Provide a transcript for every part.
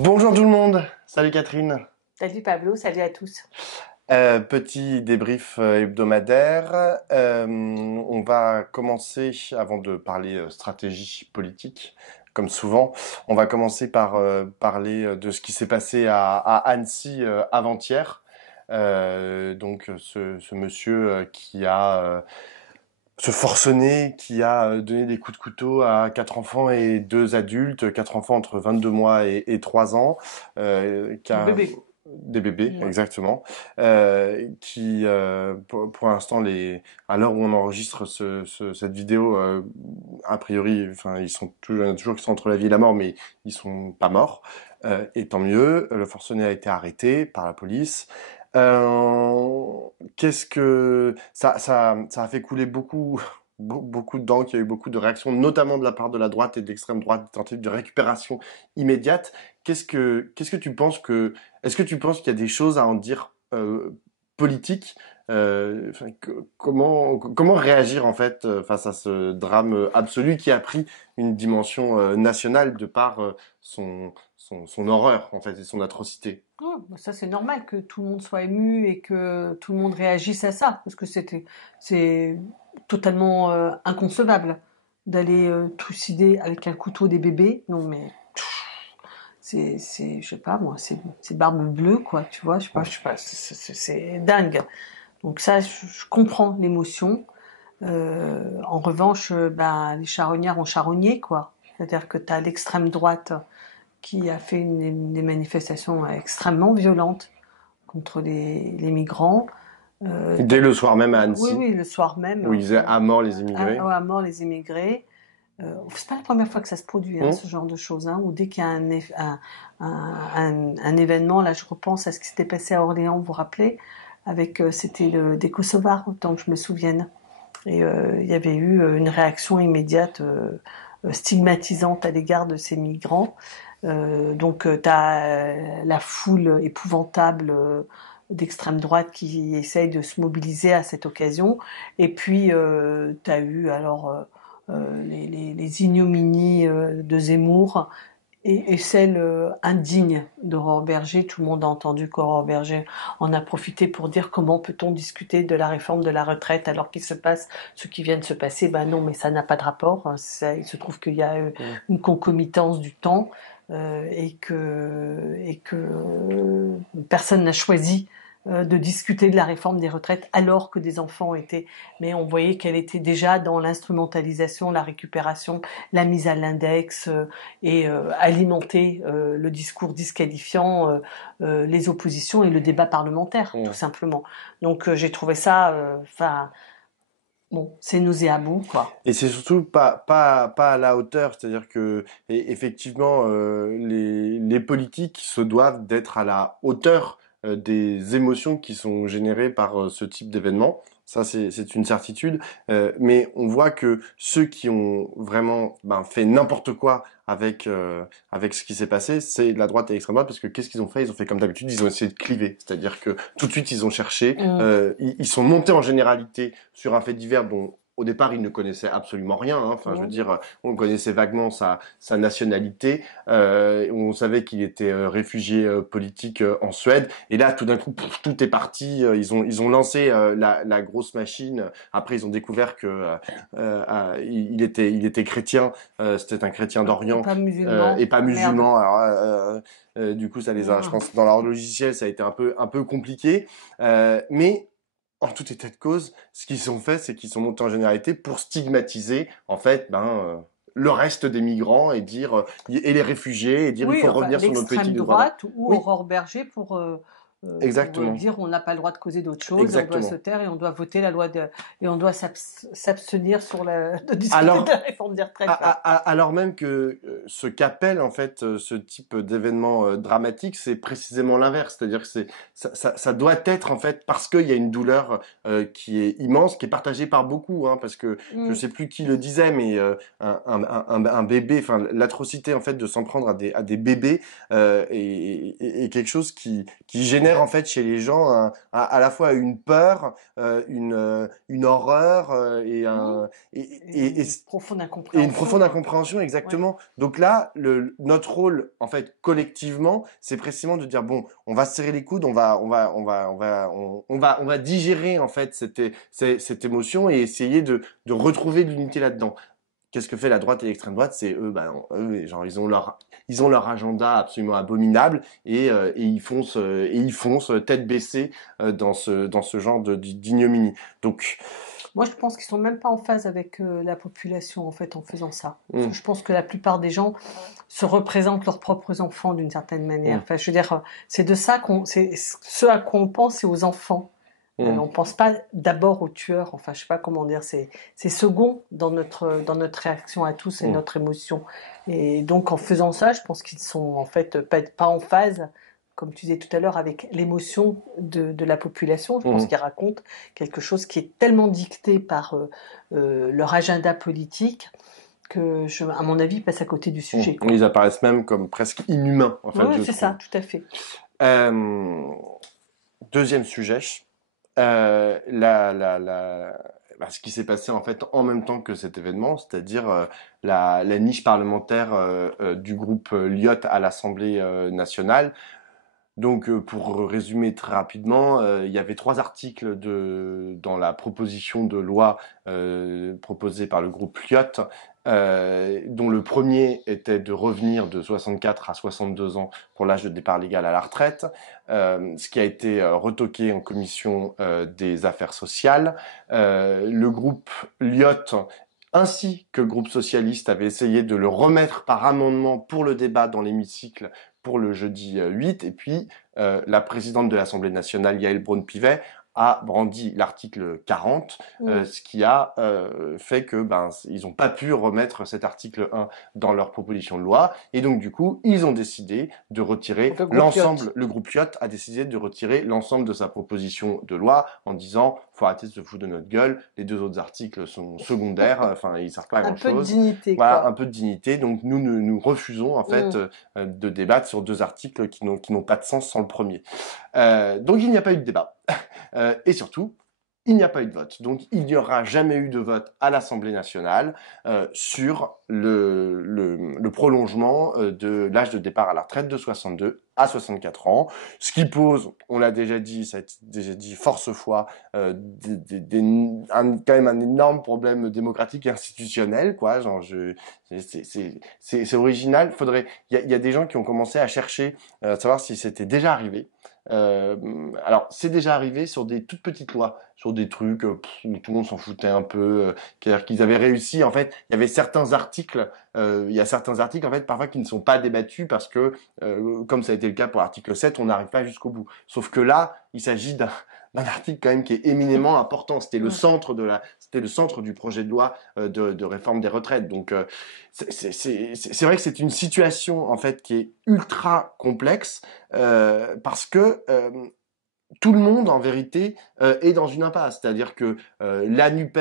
Bonjour tout le monde, salut Catherine. Salut Pablo, salut à tous. Petit débrief hebdomadaire. On va commencer, avant de parler stratégie politique, comme souvent, on va commencer par parler de ce qui s'est passé à Annecy avant-hier. Donc ce monsieur qui a ce forcené qui a donné des coups de couteau à 4 enfants et 2 adultes, 4 enfants entre 22 mois et 3 ans, qui Des a bébés. des bébés, Ouais. exactement, qui, pour l'instant, à l'heure où on enregistre cette vidéo, a priori, enfin, ils sont toujours, il y en a toujours qui sont entre la vie et la mort, mais ils sont pas morts, et tant mieux. Le forcené a été arrêté par la police. Qu'est-ce que ça a fait couler beaucoup d'encre. Il y a eu beaucoup de réactions, notamment de la part de la droite et de l'extrême droite, des tentatives de récupération immédiate. Qu'est-ce que tu penses est-ce que tu penses qu'il y a des choses à en dire politiques? Enfin, comment réagir en fait face à ce drame absolu qui a pris une dimension nationale de par son horreur en fait et son atrocité? Ouais, bah ça c'est normal que tout le monde soit ému et que tout le monde réagisse à ça, parce que c'est totalement inconcevable d'aller trucider avec un couteau des bébés. Non mais je sais pas moi, c'est barbe bleue quoi, tu vois, je sais pas, c'est dingue. Donc ça, je comprends l'émotion. En revanche, ben les charognards ont charogné quoi. C'est-à-dire que t'as l'extrême droite qui a fait des manifestations extrêmement violentes contre les migrants. Dès le soir même à Oui, Annecy, oui, le soir où ils même, disaient à mort les immigrés. à mort les immigrés. C'est pas la première fois que ça se produit, hein, Hum. ce genre de choses. Hein, où dès qu'il y a un événement, là je repense à ce qui s'était passé à Orléans, vous vous rappelez, avec c'était des Kosovars, autant que je me souvienne. Et il y avait eu une réaction immédiate stigmatisante à l'égard de ces migrants. Donc tu as la foule épouvantable d'extrême droite qui essaye de se mobiliser à cette occasion. Et puis tu as eu alors les ignominies de Zemmour et celle indigne d'Aurore Berger. Tout le monde a entendu qu'Aurore Berger en a profité pour dire comment peut-on discuter de la réforme de la retraite alors qu'il se passe ce qui vient de se passer. Ben non, mais ça n'a pas de rapport. Il se trouve qu'il y a une concomitance du temps et que personne n'a choisi de discuter de la réforme des retraites alors que des enfants étaient, mais on voyait qu'elle était déjà dans l'instrumentalisation, la récupération, la mise à l'index et alimenter le discours disqualifiant les oppositions et le débat parlementaire, tout Hum. simplement. Donc j'ai trouvé ça, enfin, bon, c'est nauséabond, quoi. Et c'est surtout pas à la hauteur, c'est-à-dire que effectivement les politiques se doivent d'être à la hauteur des émotions qui sont générées par ce type d'événement. Ça c'est une certitude. Mais on voit que ceux qui ont vraiment fait n'importe quoi avec ce qui s'est passé, c'est la droite et l'extrême droite, parce que qu'est-ce qu'ils ont fait? Ils ont fait comme d'habitude, ils ont essayé de cliver, c'est-à-dire que tout de suite ils ont cherché, ils sont montés en généralité sur un fait divers dont au départ, il ne connaissait absolument rien. Hein. Enfin, je veux dire, on connaissait vaguement sa nationalité. On savait qu'il était réfugié politique en Suède. Et là, tout d'un coup, tout est parti. Ils ont lancé la grosse machine. Après, ils ont découvert que il était chrétien. C'était un chrétien d'Orient Pas et musulman, pas merde. musulman. Alors, du coup, ça les a, je pense, dans leur logiciel, ça a été un peu compliqué. Mais en tout état de cause, ce qu'ils ont fait, c'est qu'ils sont montés en généralité pour stigmatiser, en fait, le reste des migrants et dire, et les réfugiés, et dire il Oui, faut enfin, revenir sur notre politique l'extrême de droit d'asile. droite ou Oui, Aurore Berger pour exactement. dire on n'a pas le droit de causer d'autre chose, et on doit se Exactement. taire et on doit voter la loi et on doit s'abstenir de discuter de la Alors, réforme des retraites. Voilà. alors même que ce qu'appelle en fait ce type d'événement dramatique, c'est précisément l'inverse. C'est-à-dire que ça doit être en fait parce qu'il y a une douleur qui est immense, qui est partagée par beaucoup. Hein, parce que je sais plus qui le disait, mais un bébé, enfin l'atrocité en fait de s'en prendre à des bébés est quelque chose qui génère en fait chez les gens à la fois une peur, une horreur et un Et et, et, une profonde et une profonde incompréhension. incompréhension, Ouais. exactement. Donc donc là, notre rôle, en fait, collectivement, c'est précisément de dire bon, on va se serrer les coudes, on va digérer en fait cette émotion et essayer de retrouver de l'unité là-dedans. Qu'est-ce que fait la droite et l'extrême droite? C'est eux, genre ils ont leur agenda absolument abominable et ils foncent tête baissée dans ce genre d'ignominie. Donc, Moi, je pense qu'ils sont même pas en phase avec la population, en fait, en faisant ça. hum, Je pense que la plupart des gens se représentent leurs propres enfants d'une certaine manière. hum, Enfin, je veux dire, c'est de ça c'est ce à quoi on pense, c'est aux enfants. hum, On pense pas d'abord aux tueurs. Enfin, je sais pas comment dire. C'est second dans notre réaction à tous et hum, notre émotion. Et donc, en faisant ça, je pense qu'ils sont en fait pas en phase, comme tu disais tout à l'heure, avec l'émotion de la population. Je pense hum. qu'ils racontent quelque chose qui est tellement dicté par leur agenda politique que, à mon avis, ils passent à côté du sujet, quoi. Ils apparaissent même comme presque inhumains, en fait, Ouais, je c'est ça, trouve. tout à fait. Euh, Deuxième sujet, euh, la, la, la, ce qui s'est passé en fait en même temps que cet événement, c'est-à-dire la niche parlementaire du groupe Lyot à l'Assemblée nationale. Donc, pour résumer très rapidement, il y avait 3 articles dans la proposition de loi proposée par le groupe Lyot, dont le premier était de revenir de 64 à 62 ans pour l'âge de départ légal à la retraite, ce qui a été retoqué en commission des affaires sociales. Le groupe Lyot ainsi que le groupe socialiste avait essayé de le remettre par amendement pour le débat dans l'hémicycle pour le jeudi 8, et puis la présidente de l'Assemblée nationale, Yaël Braun-Pivet, a brandi l'article 40, ce qui a fait que ils n'ont pas pu remettre cet article 1 dans leur proposition de loi, et donc du coup, ils ont décidé de retirer Le groupe l'ensemble, Lyot. le groupe Lyot a décidé de retirer l'ensemble de sa proposition de loi en disant, faut arrêter de se foutre de notre gueule, les 2 autres articles sont secondaires, enfin, ils servent pas à Un grand peu de chose. dignité, Voilà, un quoi. peu de dignité. Donc nous refusons en fait Mm. de débattre sur 2 articles qui n'ont pas de sens sans le premier. Donc il n'y a pas eu de débat. Et surtout, il n'y a pas eu de vote. Donc il n'y aura jamais eu de vote à l'Assemblée nationale sur le prolongement de l'âge de départ à la retraite de 62 à 64 ans. Ce qui pose, on l'a déjà dit, ça a été déjà dit force fois, quand même un énorme problème démocratique et institutionnel, quoi. Genre, c'est original. Il y a des gens qui ont commencé à chercher, savoir si c'était déjà arrivé. Alors, c'est déjà arrivé sur des toutes petites lois, sur des trucs où tout le monde s'en foutait un peu, c'est-à-dire qu'ils avaient réussi. En fait, il y avait certains articles, il y a certains articles en fait parfois qui ne sont pas débattus parce que, comme ça a été le cas pour l'article 7, on n'arrive pas jusqu'au bout. Sauf que là, il s'agit d'un article quand même qui est éminemment important. Mm. C'était le centre du projet de loi de réforme des retraites. Donc, c'est vrai que c'est une situation en fait qui est ultra complexe parce que tout le monde en vérité est dans une impasse. C'est-à-dire que la Nupes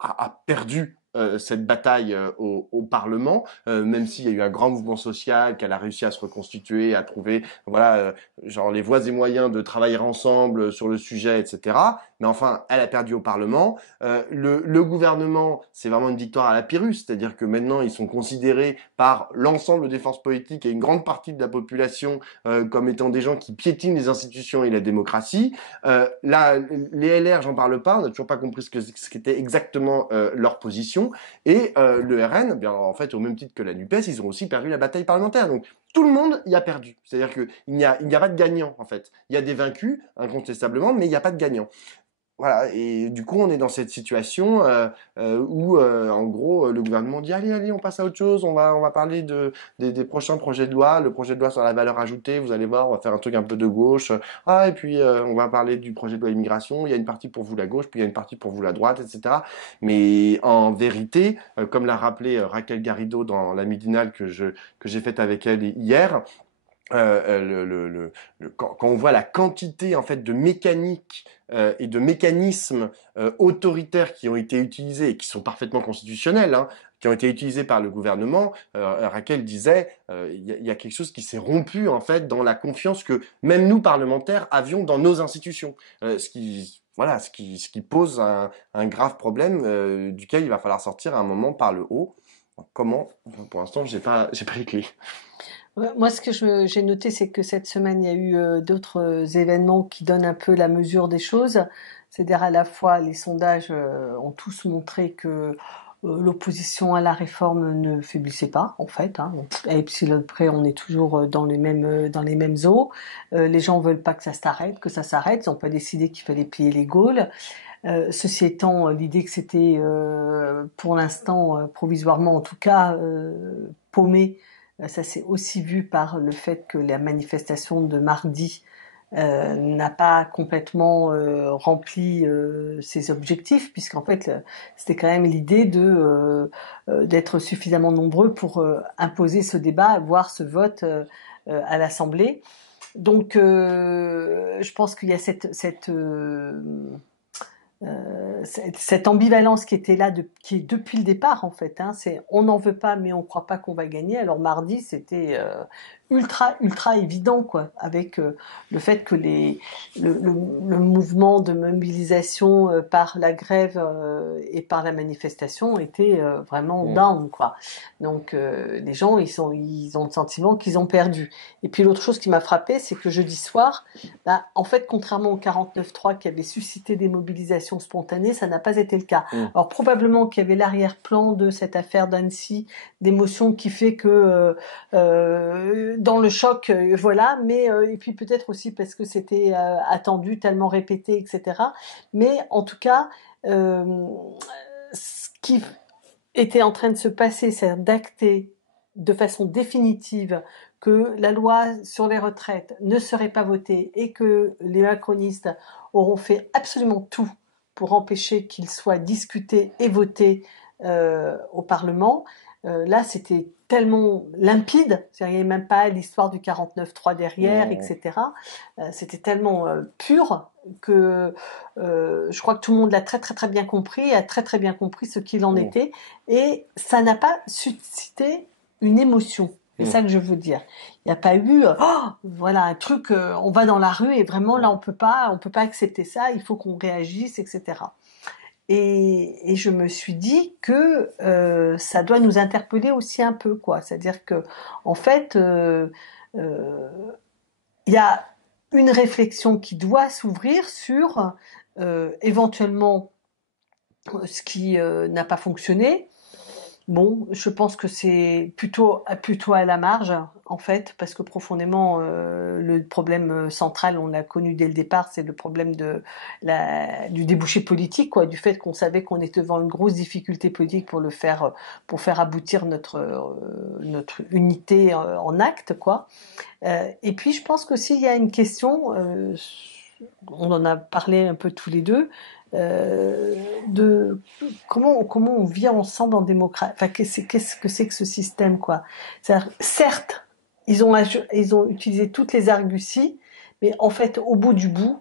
a perdu cette bataille au Parlement, même s'il y a eu un grand mouvement social, qu'elle a réussi à se reconstituer, à trouver voilà genre les voies et moyens de travailler ensemble sur le sujet, etc. Mais enfin, elle a perdu au Parlement. Le gouvernement, c'est vraiment une victoire à la Pyrrhus, c'est-à-dire que maintenant ils sont considérés par l'ensemble des forces politiques et une grande partie de la population comme étant des gens qui piétinent les institutions et la démocratie. Là, les LR, j'en parle pas, on n'a toujours pas compris ce qu'était exactement leur position. Et le RN, bien en fait, au même titre que la Nupes, ils ont aussi perdu la bataille parlementaire. Donc tout le monde y a perdu. C'est-à-dire qu'il n'y a pas de gagnant en fait. Il y a des vaincus incontestablement, mais il n'y a pas de gagnant. Voilà, et du coup, on est dans cette situation où, en gros, le gouvernement dit allez, on passe à autre chose, on va parler des prochains projets de loi, le projet de loi sur la valeur ajoutée, vous allez voir, on va faire un truc un peu de gauche. Ah, et puis on va parler du projet de loi immigration, il y a une partie pour vous la gauche, puis il y a une partie pour vous la droite, etc. Mais en vérité, comme l'a rappelé Raquel Garrido dans la midinale que j'ai faite avec elle hier, quand on voit la quantité en fait de mécaniques et de mécanismes autoritaires qui ont été utilisés et qui sont parfaitement constitutionnels, hein, qui ont été utilisés par le gouvernement, Raquel disait, y a quelque chose qui s'est rompu en fait dans la confiance que même nous parlementaires avions dans nos institutions, ce qui pose un grave problème duquel il va falloir sortir à un moment par le haut. Comment? Pour l'instant, j'ai pas les clés. Ouais, moi, ce que j'ai noté, c'est que cette semaine, il y a eu d'autres événements qui donnent un peu la mesure des choses. C'est-à-dire à la fois, les sondages ont tous montré que l'opposition à la réforme ne faiblissait pas, en fait. Hein. Donc, à Epsilon près, on est toujours dans les mêmes eaux. Les gens veulent pas que ça s'arrête, Ils n'ont pas décidé qu'il fallait piller les Gaules. Ceci étant, l'idée que c'était, pour l'instant, provisoirement en tout cas, paumé, ça s'est aussi vu par le fait que la manifestation de mardi n'a pas complètement rempli ses objectifs, puisqu'en fait, c'était quand même l'idée d'être suffisamment nombreux pour imposer ce débat, voire ce vote à l'Assemblée. Donc, je pense qu'il y a cette ambivalence qui était là, qui est depuis le départ en fait. Hein, c'est on n'en veut pas, mais on croit pas qu'on va gagner. Alors mardi, c'était ultra évident quoi, avec le fait que le mouvement de mobilisation par la grève et par la manifestation était vraiment Mm. down quoi. Donc les gens ils ont le sentiment qu'ils ont perdu. Et puis l'autre chose qui m'a frappé, c'est que jeudi soir, bah, en fait, contrairement au 49.3 qui avait suscité des mobilisations spontanées, ça n'a pas été le cas. Mm. Alors probablement qu'il y avait l'arrière-plan de cette affaire d'Annecy, d'émotion qui fait que dans le choc, voilà, mais et puis peut-être aussi parce que c'était attendu, tellement répété, etc. Mais en tout cas, ce qui était en train de se passer, c'est d'acter de façon définitive que la loi sur les retraites ne serait pas votée et que les macronistes auront fait absolument tout pour empêcher qu'il soit discuté et voté au Parlement. Là, c'était tellement limpide, il n'y avait même pas l'histoire du 49.3 derrière, Mm. etc. C'était tellement pur que je crois que tout le monde l'a très bien compris, a très bien compris ce qu'il en Mm. était, et ça n'a pas suscité une émotion. C'est Mm. ça que je veux dire. Il n'y a pas eu, voilà, un truc, on va dans la rue et vraiment là Mm. on peut pas accepter ça, il faut qu'on réagisse, etc. Et je me suis dit que ça doit nous interpeller aussi un peu, quoi. C'est-à-dire que, en fait, euh, il y a une réflexion qui doit s'ouvrir sur éventuellement ce qui n'a pas fonctionné. Bon, je pense que c'est plutôt à la marge, en fait, parce que profondément, le problème central, on l'a connu dès le départ, c'est le problème du débouché politique, quoi, du fait qu'on savait qu'on était devant une grosse difficulté politique pour faire aboutir notre unité en acte, quoi. Et puis, je pense qu'aussi, il y a une question, on en a parlé un peu tous les deux, euh, de comment on vit ensemble en démocratie. Enfin, qu'est-ce que c'est que ce système, quoi. Certes, ils ont utilisé toutes les arguties, mais en fait, au bout du bout,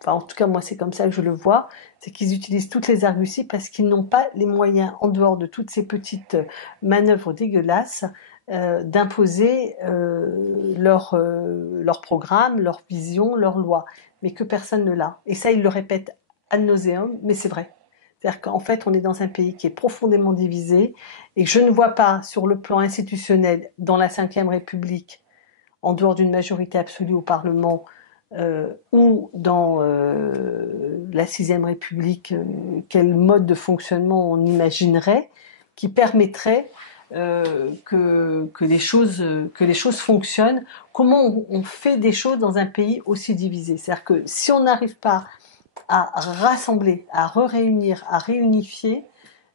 enfin, en tout cas, moi, c'est comme ça que je le vois, c'est qu'ils utilisent toutes les arguties parce qu'ils n'ont pas les moyens, en dehors de toutes ces petites manœuvres dégueulasses, d'imposer leur programme, leur vision, leur loi, mais que personne ne l'a. Et ça, ils le répètent ad nauseum, mais c'est vrai. C'est-à-dire qu'en fait, on est dans un pays qui est profondément divisé et que je ne vois pas, sur le plan institutionnel, dans la Ve République, en dehors d'une majorité absolue au Parlement, ou dans la Sixième République, quel mode de fonctionnement on imaginerait qui permettrait que les choses fonctionnent. Comment on fait des choses dans un pays aussi divisé? C'est-à-dire que si on n'arrive pas à rassembler, à réunir, à réunifier,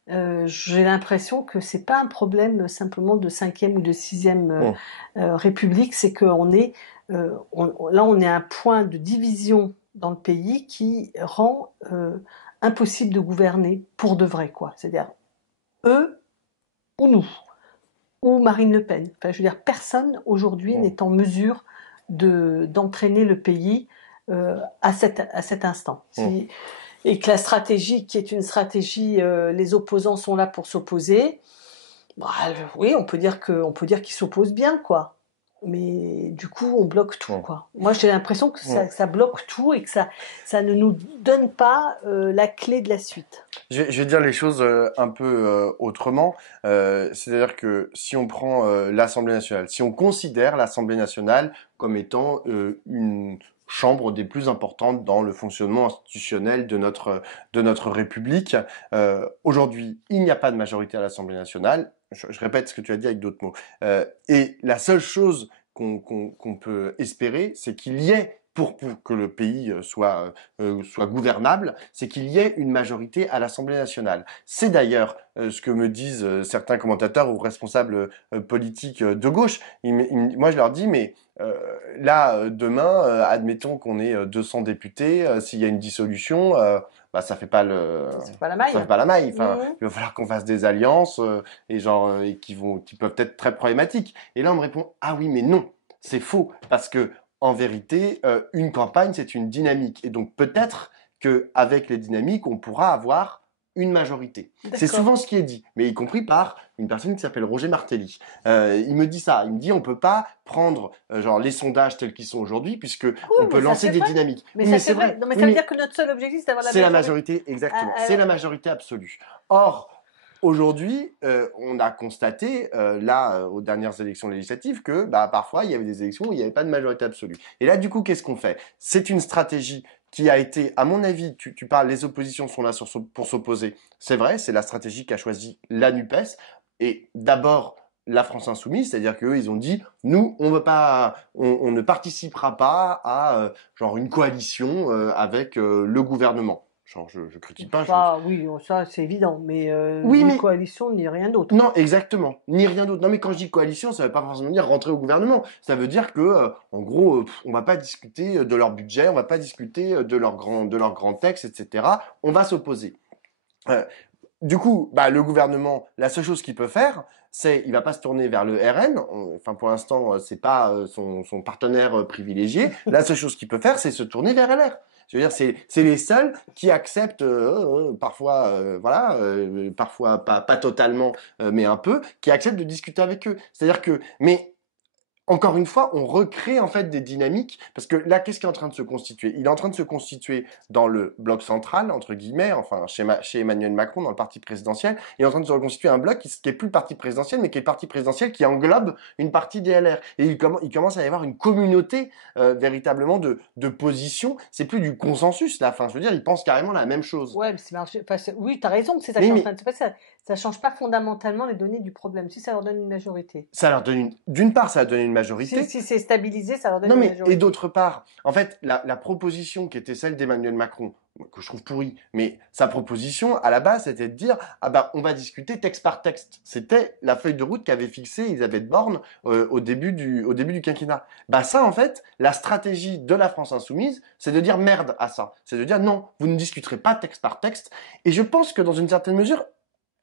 j'ai l'impression que c'est pas un problème simplement de cinquième ou de sixième Mm. République, c'est qu'on est là on est à un point de division dans le pays qui rend impossible de gouverner pour de vrai, quoi. C'est-à-dire eux ou nous ou Marine Le Pen. Enfin, je veux dire, personne aujourd'hui Mm. n'est en mesure d'entraîner le pays à cet instant. Mm. Et que la stratégie, qui est une stratégie, les opposants sont là pour s'opposer. Bah, oui, on peut dire qu'ils s'opposent bien, quoi. Mais du coup, on bloque tout, Mm. quoi. Moi, j'ai l'impression que Mm. ça bloque tout et que ça ne nous donne pas la clé de la suite. Je vais dire les choses un peu autrement. C'est-à-dire que si on prend l'Assemblée nationale, si on considère l'Assemblée nationale comme étant une chambre des plus importantes dans le fonctionnement institutionnel de notre République, aujourd'hui, il n'y a pas de majorité à l'Assemblée nationale. Je répète ce que tu as dit avec d'autres mots. Et la seule chose qu'on peut espérer, c'est qu'il y ait pour que le pays soit gouvernable, c'est qu'il y ait une majorité à l'Assemblée nationale. C'est d'ailleurs ce que me disent certains commentateurs ou responsables politiques de gauche. Moi, je leur dis, mais là, demain, admettons qu'on ait 200 députés, s'il y a une dissolution, bah, C'est pas la ça maille. fait pas la maille. Enfin, Mmh. il va falloir qu'on fasse des alliances et genre qui peuvent être très problématiques. Et là, on me répond, ah oui, mais non, c'est faux parce que en vérité, une campagne, c'est une dynamique. Et donc peut-être qu'avec les dynamiques, on pourra avoir une majorité. C'est D'accord. souvent ce qui est dit, mais y compris par une personne qui s'appelle Roger Martelly. Il me dit ça, il me dit on peut pas prendre genre les sondages tels qu'ils sont aujourd'hui puisque Oui, on peut mais ça lancer c'est des vrai. dynamiques. Mais Oui, ça mais c'est c'est vrai. vrai. Non, mais Oui, ça veut mais dire que notre seul objectif, c'est d'avoir la c'est la majorité. majorité, exactement. Ah, C'est la majorité absolue. Or, aujourd'hui, on a constaté, là, aux dernières élections législatives, que bah, parfois, il y avait des élections où il n'y avait pas de majorité absolue. Et là, du coup, qu'est-ce qu'on fait? C'est une stratégie qui a été, à mon avis, tu parles, les oppositions sont là pour s'opposer. C'est vrai, c'est la stratégie qu'a choisie la NUPES. Et d'abord, la France Insoumise, c'est-à-dire qu'eux, ils ont dit, nous, on veut pas, on ne participera pas à genre une coalition avec le gouvernement. Genre, je critique pas, ça, oui, ça c'est évident. Mais oui, ni mais coalition ni rien d'autre. non, exactement, ni rien d'autre. Non, mais quand je dis coalition, ça veut pas forcément dire rentrer au gouvernement. Ça veut dire que, en gros, on va pas discuter de leur budget, on va pas discuter de leurs grands textes, etc. On va s'opposer. Euh, du coup, bah, le gouvernement, la seule chose qu'il peut faire, c'est, il va pas se tourner vers le RN. Enfin, pour l'instant, c'est pas son partenaire privilégié. La seule chose qu'il peut faire, c'est se tourner vers LR. Je veux dire, c'est les seuls qui acceptent parfois, voilà, parfois pas totalement, mais un peu, qui acceptent de discuter avec eux. C'est-à-dire que, mais encore une fois, on recrée en fait des dynamiques parce que là, qu'est-ce qui est en train de se constituer? Il est en train de se constituer dans le bloc central, entre guillemets, enfin chez Emmanuel Macron, dans le parti présidentiel. Il est en train de se reconstituer un bloc qui est plus le parti présidentiel, mais qui est le parti présidentiel qui englobe une partie des LR. Et il commence à y avoir une communauté véritablement de positions. C'est plus du consensus là. Enfin, je veux dire, ils pensent carrément la même chose. Ouais, mais enfin, oui, t'as raison, c'est ça qui Oui, est en mais train de se passer. Ça change pas fondamentalement les données du problème. Si ça leur donne une majorité. ça leur donne d'une part, ça a donné une majorité. Si c'est stabilisé, ça leur donne Non une mais, et majorité. d'autre part, en fait, la proposition qui était celle d'Emmanuel Macron, que je trouve pourrie, mais sa proposition, à la base, c'était de dire, ah bah, on va discuter texte par texte. C'était la feuille de route qu'avait fixée Elisabeth Borne au début du quinquennat. Bah ça, en fait, la stratégie de la France Insoumise, c'est de dire merde à ça. C'est de dire non, vous ne discuterez pas texte par texte. Et je pense que dans une certaine mesure,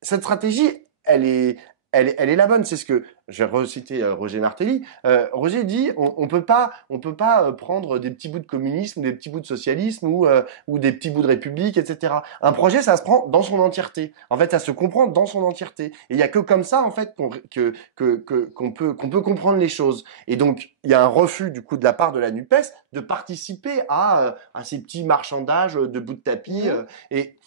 cette stratégie, elle est la bonne. C'est ce que je vais reciter Roger Martelly. Roger dit on peut pas prendre des petits bouts de communisme, des petits bouts de socialisme ou des petits bouts de république, etc. Un projet, ça se prend dans son entièreté. En fait, ça se comprend dans son entièreté. Et il y a que comme ça, en fait, qu'on peut comprendre les choses. Et donc, il y a un refus du coup de la part de la Nupes de participer à ces petits marchandages de bouts de tapis. Mhm. Et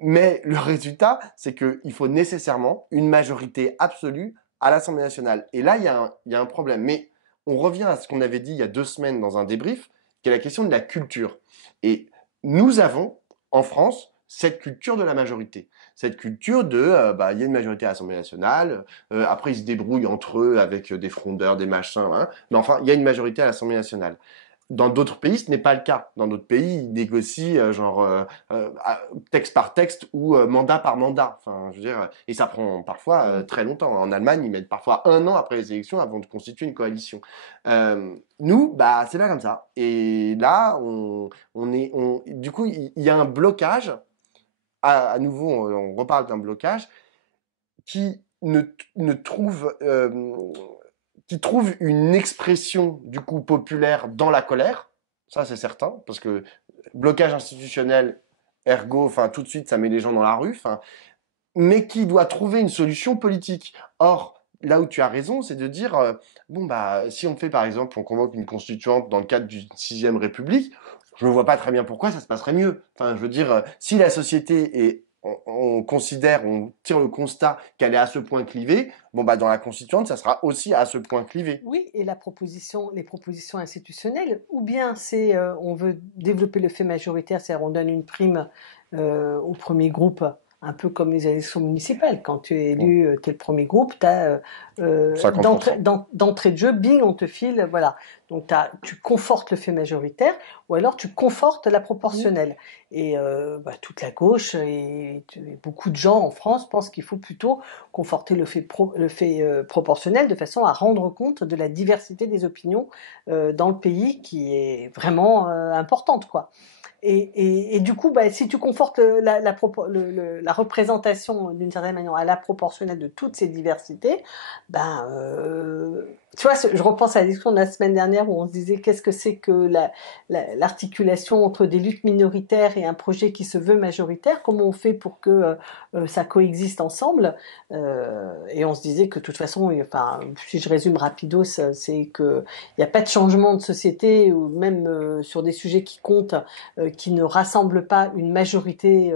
mais le résultat, c'est qu'il faut nécessairement une majorité absolue à l'Assemblée nationale. Et là, il y a un problème. Mais on revient à ce qu'on avait dit il y a 2 semaines dans un débrief, qui est la question de la culture. Et nous avons, en France, cette culture de la majorité. Cette culture de, bah, il y a une majorité à l'Assemblée nationale, après ils se débrouillent entre eux avec des frondeurs, des machins, hein, mais enfin, il y a une majorité à l'Assemblée nationale. Dans d'autres pays, ce n'est pas le cas. Dans d'autres pays, ils négocient euh, texte par texte ou mandat par mandat. Enfin, je veux dire, et ça prend parfois très longtemps. En Allemagne, ils mettent parfois 1 an après les élections avant de constituer une coalition. Nous, bah, c'est pas comme ça. Et là, du coup, il y a un blocage. À nouveau, on reparle d'un blocage qui ne trouve qui trouve une expression du coup populaire dans la colère, ça c'est certain, parce que blocage institutionnel, ergo, enfin tout de suite ça met les gens dans la rue, mais qui doit trouver une solution politique. Or, là où tu as raison, c'est de dire, bon, bah, si on fait, par exemple, on convoque une constituante dans le cadre d'une sixième république, je ne vois pas très bien pourquoi ça se passerait mieux. Enfin, je veux dire, si la société est, on considère, on tire le constat qu'elle est à ce point clivée, bon, bah, dans la constituante, ça sera aussi à ce point clivé. Oui, et les propositions institutionnelles, ou bien c'est on veut développer le fait majoritaire, c'est-à-dire on donne une prime au premier groupe, un peu comme les élections municipales. Quand tu es Bon, élu, tu es le premier groupe, tu as 50%. d'entrée de jeu, bing, on te file, voilà. Donc tu confortes le fait majoritaire, ou alors tu confortes la proportionnelle. Et toute la gauche et beaucoup de gens en France pensent qu'il faut plutôt conforter le fait proportionnel de façon à rendre compte de la diversité des opinions dans le pays qui est vraiment importante, quoi. Et du coup, bah, si tu confortes la représentation d'une certaine manière à la proportionnelle de toutes ces diversités, ben, tu vois, je repense à la discussion de la semaine dernière où on se disait qu'est-ce que c'est que l'articulation entre des luttes minoritaires et un projet qui se veut majoritaire, comment on fait pour que ça coexiste ensemble, et on se disait que de toute façon, enfin, si je résume rapido, c'est que il n'y a pas de changement de société ou même sur des sujets qui comptent, qui ne rassemblent pas une majorité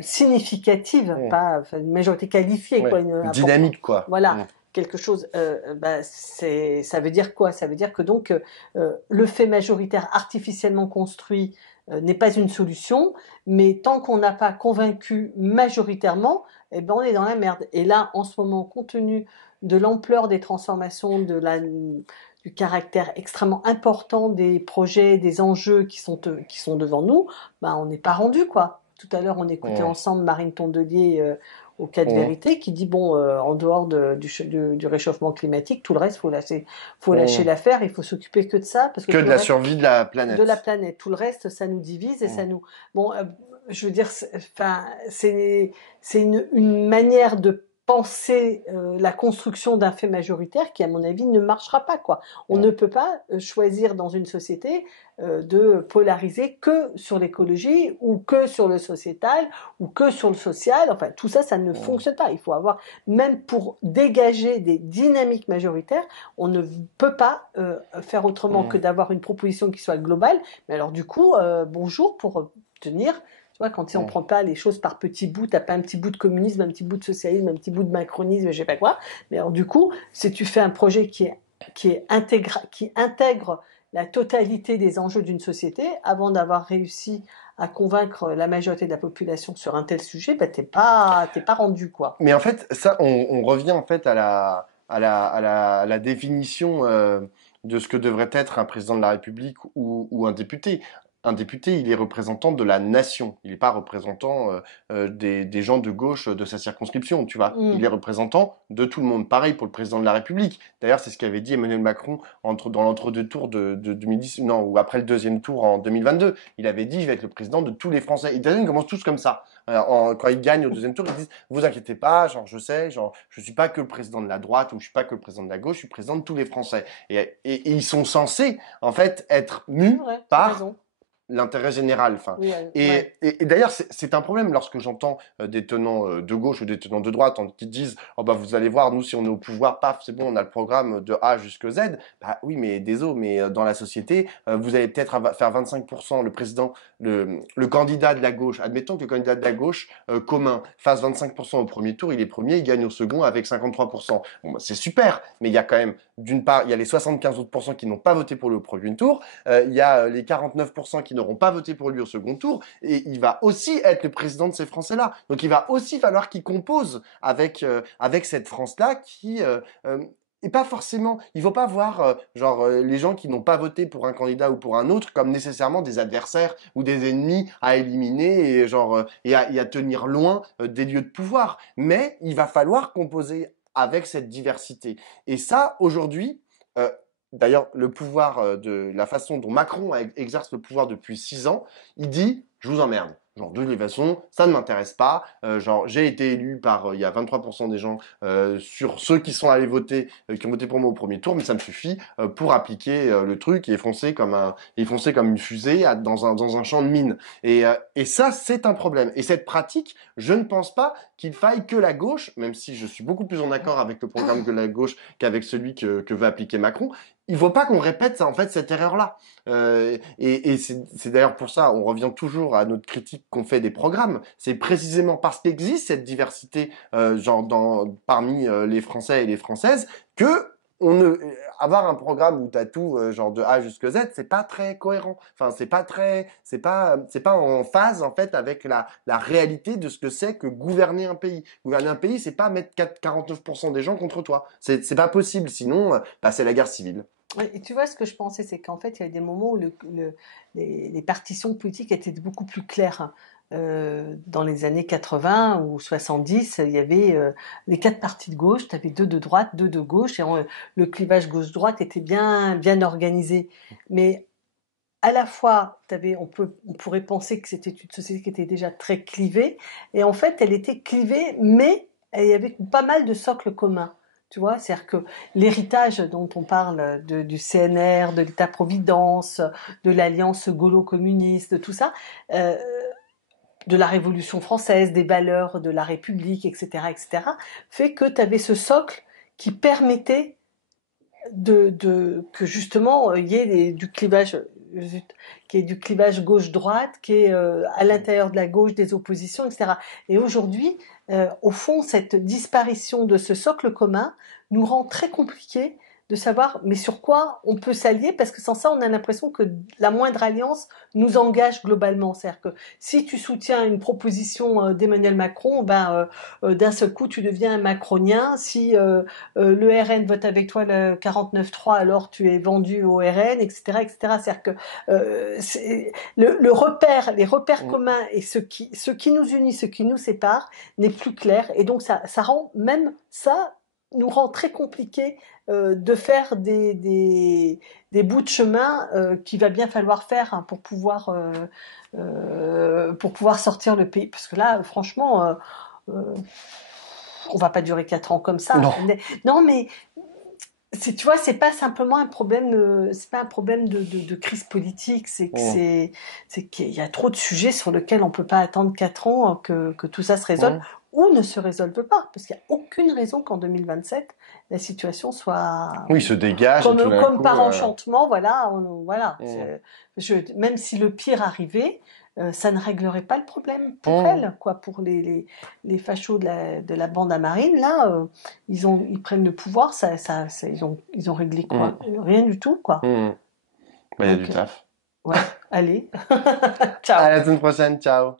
significative, Mm. pas enfin, une majorité qualifiée, quoi, Ouais. Dynamique, quoi. voilà, Mm. quelque chose. Ça veut dire quoi? Ça veut dire que donc le fait majoritaire artificiellement construit n'est pas une solution, mais tant qu'on n'a pas convaincu majoritairement, eh ben on est dans la merde. Et là, en ce moment, compte tenu de l'ampleur des transformations, du caractère extrêmement important des projets, des enjeux qui sont devant nous, ben on n'est pas rendu, quoi. Tout à l'heure, on écoutait Mm. ensemble Marine Tondelier au cas de Mm. vérité qui dit bon, en dehors du réchauffement climatique, tout le reste, faut lâcher Mm. l'affaire, il faut s'occuper que de ça parce que Que tout de le la reste survie de la de la planète. planète, tout le reste, ça nous divise et ça Mm. nous. Bon, je veux dire, enfin, c'est une manière de penser la construction d'un fait majoritaire qui, à mon avis, ne marchera pas, quoi. On Mm. ne peut pas choisir dans une société de polariser que sur l'écologie ou que sur le sociétal ou que sur le social. Enfin, tout ça, ça ne Mm. fonctionne pas. Il faut avoir, même pour dégager des dynamiques majoritaires, on ne peut pas faire autrement que Mm. d'avoir une proposition qui soit globale. Mais alors, du coup, bonjour pour tenir. Tu vois, quand si on Mm. prend pas les choses par petits bouts, t'as pas un petit bout de communisme, un petit bout de socialisme, un petit bout de macronisme, je sais pas quoi. Mais alors, du coup, si tu fais un projet qui intègre la totalité des enjeux d'une société, avant d'avoir réussi à convaincre la majorité de la population sur un tel sujet, bah, t'es pas rendu, quoi. Mais en fait, ça, on revient en fait à la définition de ce que devrait être un président de la République ou un député. Un député, il est représentant de la nation. Il n'est pas représentant des gens de gauche de sa circonscription, tu vois. Il est Mm. représentant de tout le monde. Pareil pour le président de la République. D'ailleurs, c'est ce qu'avait dit Emmanuel Macron dans l'entre-deux tours de 2010, non, ou après le deuxième tour en 2022. Il avait dit, je vais être le président de tous les Français. Et d'ailleurs, ils commencent tous comme ça. Quand ils gagnent au deuxième tour, ils disent vous inquiétez pas, genre je sais, genre je suis pas que le président de la droite ou je suis pas que le président de la gauche, je suis président de tous les Français. Et ils sont censés en fait être C'est mus vrai, tu as par raison. l'intérêt général. Enfin, Oui, ouais. et d'ailleurs, c'est un problème lorsque j'entends des tenants de gauche ou des tenants de droite qui disent oh bah vous allez voir, nous si on est au pouvoir, paf, c'est bon, on a le programme de A jusqu'à Z. Bah oui, mais désolé, mais dans la société, vous allez peut-être faire 25% le président, le candidat de la gauche. Admettons que le candidat de la gauche commun fasse 25% au premier tour, il est premier, il gagne au second avec 53%. Bon, bah, c'est super, mais il y a quand même d'une part, il y a les 75 autres pourcents qui n'ont pas voté pour lui au premier tour, il y a les 49% qui n'auront pas voté pour lui au second tour, et il va aussi être le président de ces Français-là. Donc il va aussi falloir qu'il compose avec cette France-là qui et pas forcément, il faut pas voir les gens qui n'ont pas voté pour un candidat ou pour un autre comme nécessairement des adversaires ou des ennemis à éliminer et et à tenir loin des lieux de pouvoir. Mais il va falloir composer avec cette diversité. Et ça, aujourd'hui, euh, d'ailleurs, le pouvoir de la façon dont Macron exerce le pouvoir depuis 6 ans, il dit je vous emmerde. Genre, de toute façon, ça ne m'intéresse pas. Genre, j'ai été élu par, il y a 23% des gens sur ceux qui sont allés voter, qui ont voté pour moi au premier tour, mais ça me suffit pour appliquer le truc et foncer comme une fusée dans un champ de mine. Et ça, c'est un problème. Et cette pratique, je ne pense pas qu'il faille que la gauche, même si je suis beaucoup plus en accord avec le programme de la gauche qu'avec celui que veut appliquer Macron, il ne faut pas qu'on répète ça, en fait, cette erreur-là. Et c'est d'ailleurs pour ça, on revient toujours à notre critique qu'on fait des programmes. C'est précisément parce qu'existe cette diversité, parmi les Français et les Françaises, que avoir un programme où t'as tout, genre de A jusqu'à Z, c'est pas très cohérent. Enfin, c'est pas en phase, en fait, avec la réalité de ce que c'est que gouverner un pays. Gouverner un pays, c'est pas mettre 49% des gens contre toi. C'est pas possible. Sinon, bah, c'est la guerre civile. Ouais, et tu vois, ce que je pensais, c'est qu'en fait, il y a des moments où les partitions politiques étaient beaucoup plus claires. Dans les années 80 ou 70, il y avait les 4 partis de gauche, tu avais 2 de droite, 2 de gauche, et le clivage gauche-droite était bien organisé. Mais à la fois, on pourrait penser que c'était une société qui était déjà très clivée, et en fait, elle était clivée, mais il y avait pas mal de socles communs. Tu vois, c'est-à-dire que l'héritage dont on parle du CNR, de l'État-providence, de l'alliance gaulo-communiste, de tout ça, euh, de la Révolution française, des valeurs de la République, etc., fait que tu avais ce socle qui permettait que justement il y ait du clivage qui est du clivage gauche-droite, qui est à l'intérieur de la gauche des oppositions, etc. Et aujourd'hui, au fond, cette disparition de ce socle commun nous rend très compliqué de savoir mais sur quoi on peut s'allier, parce que sans ça, on a l'impression que la moindre alliance nous engage globalement. C'est-à-dire que si tu soutiens une proposition d'Emmanuel Macron, d'un seul coup, tu deviens un macronien. Si le RN vote avec toi le 49.3, alors tu es vendu au RN, etc., etc. C'est-à-dire que les repères Mm. communs et ce qui nous unit, ce qui nous sépare, n'est plus clair. Et donc ça rend même ça nous rend très compliqué de faire des bouts de chemin qu'il va bien falloir faire hein, pour pouvoir sortir le pays. Parce que là, franchement, on va pas durer 4 ans comme ça. Non. Non, mais tu vois, c'est pas simplement un problème, c'est pas un problème de crise politique, c'est que Mm. c'est qu'il y a trop de sujets sur lesquels on peut pas attendre 4 ans que tout ça se résolve Mm. ou ne se résolve pas, parce qu'il y a aucune raison qu'en 2027 la situation soit Oui, il se dégage et tout d'un comme coup. par enchantement, voilà, voilà. Mm. Même si le pire arrivait, ça ne réglerait pas le problème pour Mm. elle, quoi. Pour les fachos de la bande à Marine, là, ils prennent le pouvoir, ils ont réglé quoi? Mm. Rien du tout, quoi. Mm. Bah, il y a du Donc, taf. ouais, allez, À ciao. la semaine prochaine, ciao.